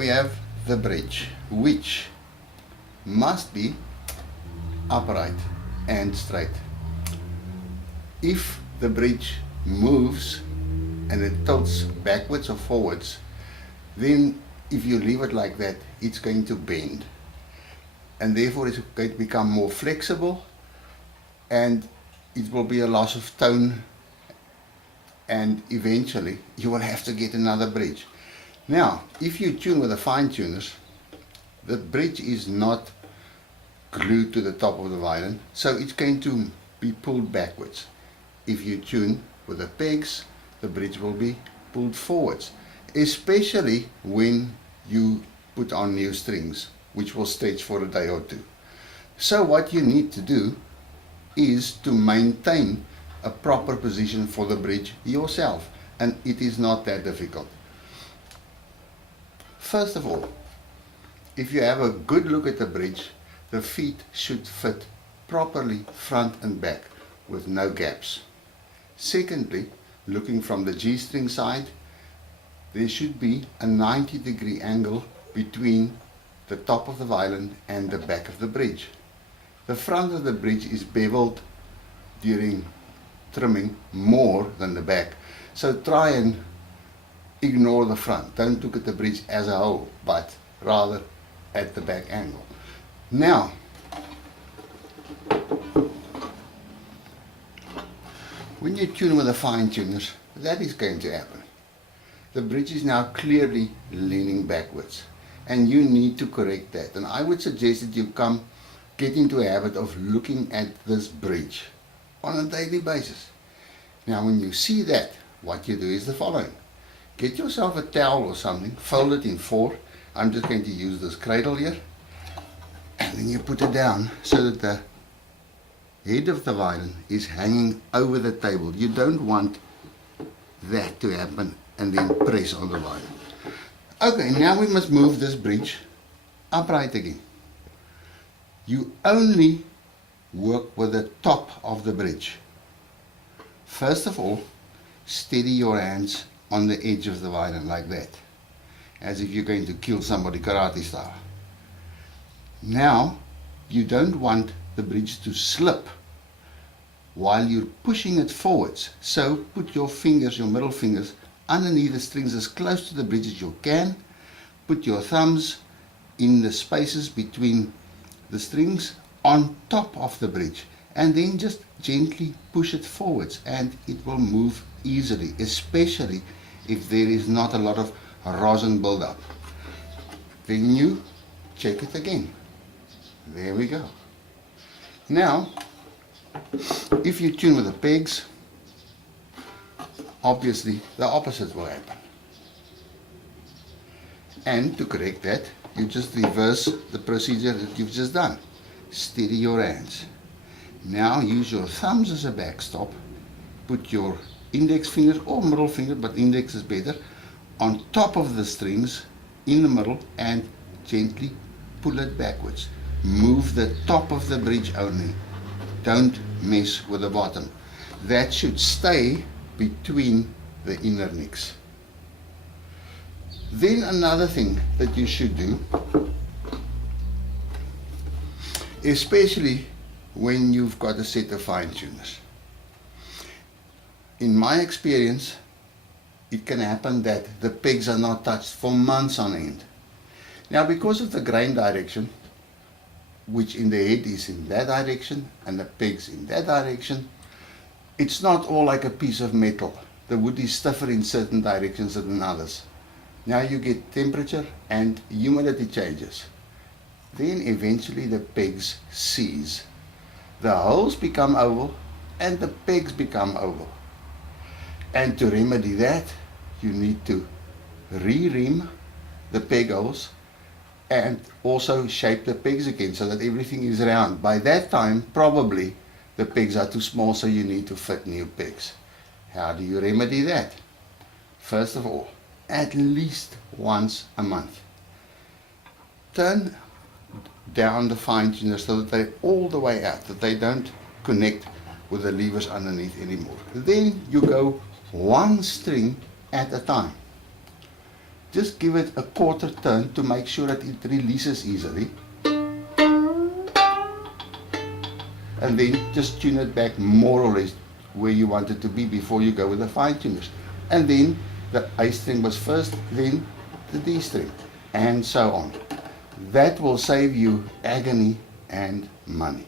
we have the bridge, which must be upright and straight. If the bridge moves and it tilts backwards or forwards, then if you leave it like that, it's going to bend, and therefore it's going to become more flexible, and it will be a loss of tone, and eventually you will have to get another bridge. Now, if you tune with the fine tuners, the bridge is not glued to the top of the violin, so it's going to be pulled backwards. If you tune with the pegs, the bridge will be pulled forwards, especially when you put on new strings, which will stretch for a day or two. So what you need to do is to maintain a proper position for the bridge yourself, and it is not that difficult. First of all, if you have a good look at the bridge, the feet should fit properly front and back with no gaps. Secondly, looking from the G string side, there should be a 90-degree angle between the top of the violin and the back of the bridge. The front of the bridge is beveled during trimming more than the back, so try and ignore the front. Don't look at the bridge as a whole, but rather at the back angle. Now, when you tune with the fine tuners, that is going to happen. The bridge is now clearly leaning backwards, and you need to correct that. And I would suggest that you get into a habit of looking at this bridge on a daily basis. Now, when you see that, what you do is the following. Get yourself a towel or something, fold it in four. I'm just going to use this cradle here, and then you put it down so that the head of the violin is hanging over the table. You don't want that to happen and then press on the violin. Okay, now we must move this bridge upright again. You only work with the top of the bridge. First of all, steady your hands on the edge of the violin like that, as if you're going to kill somebody karate style. Now, you don't want the bridge to slip while you're pushing it forwards. So put your fingers, your middle fingers, underneath the strings as close to the bridge as you can. Put your thumbs in the spaces between the strings on top of the bridge, and then just gently push it forwards, and it will move easily, especially if there is not a lot of rosin build-up. Then you check it again. There we go. Now, if you tune with the pegs, obviously the opposite will happen. And to correct that, you just reverse the procedure that you've just done. Steady your hands. Now use your thumbs as a backstop. Put your index finger or middle finger, but index is better, on top of the strings in the middle, and gently pull it backwards. Move the top of the bridge only. Don't mess with the bottom. That should stay between the inner nicks. Then another thing that you should do, especially when you've got a set of fine tuners. In my experience, it can happen that the pegs are not touched for months on end. Now, because of the grain direction, which in the head is in that direction and the pegs in that direction, it's not all like a piece of metal. The wood is stiffer in certain directions than in others. Now you get temperature and humidity changes. Then eventually the pegs seize. The holes become oval and the pegs become oval. And to remedy that, you need to re-rim the peg holes and also shape the pegs again so that everything is round. By that time, probably the pegs are too small, so you need to fit new pegs. How do you remedy that? First of all, at least once a month, turn down the fine tuners so that they're all the way out, that they don't connect with the levers underneath anymore. Then you go one string at a time. just give it a quarter turn to make sure that it releases easily. And then just tune it back more or less where you want it to be before you go with the fine tuners. And then the A string was first, then the D string, and so on. That will save you agony and money.